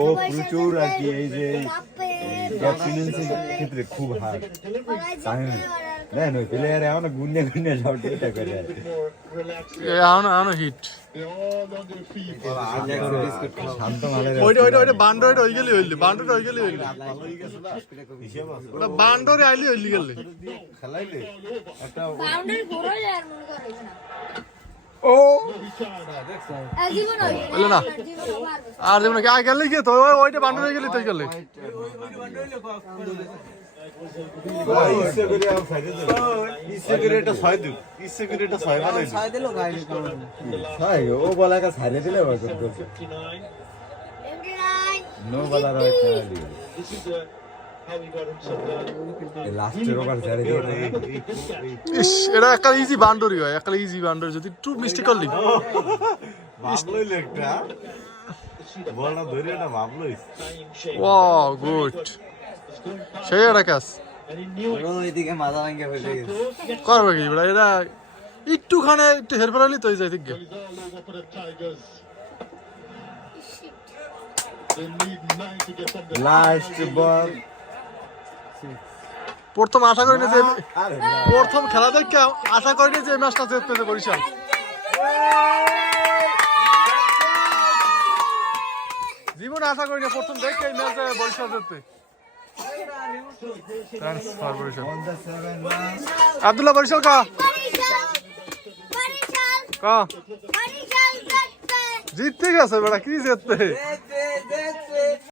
ও প্রচুর আর কি এই যে ক্যাপ্টেন্সির ক্ষেত্রে খুব হার্ড দেন ওই প্লেয়ারে এখন গুন্ডে গুন্ডে সব ঠিকঠাক করে এখন হিট শান্ত মালের ওইটা বান্ডোটা হয়ে গেলি হইলি বান্ডোটা হয়ে গেলি হইলি ওটা বান্ডোরে আইলি হইলি গেলি খেলাইলে একটা বাউন্ডারি ঘুরে যায় মনে করে না ও জীবন হইল হইলো না আর যেমন আগে গেলি কি তো ওইটা বান্ডোরে হয়ে গেলি তুই গেলি ইচ্ছে করে আর ফাইদে দেব ইচ্ছে করে এটা 6 দিন ইচ্ছে করে এটা 6 মানে 6 দিলো গাইলে কেমন 6 ও বলাকা ছাড়ে দিলে ওই করতে 29 নো বলার ওই খেলা লাস্টের ওভার ছাড়ে দিয়ে ইস এটা একটা ইজি বান্ডোরি হয় একটা ইজি বান্ডোরি যদি একটু মিস্টেক করলি ভাবলই একটা বলটা ধরে এটা ভাবলই ওয়াও গুড সেই একটা কাজ ওইদিকে মাথা ভাঙে ফেলে গেছে করবে কি বলে এটা একটুখানে একটু হেরফের হলি তো যাই দিকে লাস্ট বল প্রথম আশা করিনি যে প্রথম খেলা দেখে আশা করিনি যে এই ম্যাচটা জিতবে বরিশাল জীবনে আশা করিনি প্রথম দেখে এই ম্যাচে বরিশাল জিতবে আব্দুল্লাহ বরিশাল কা কা জিততে গেছে বেটা কি জিততে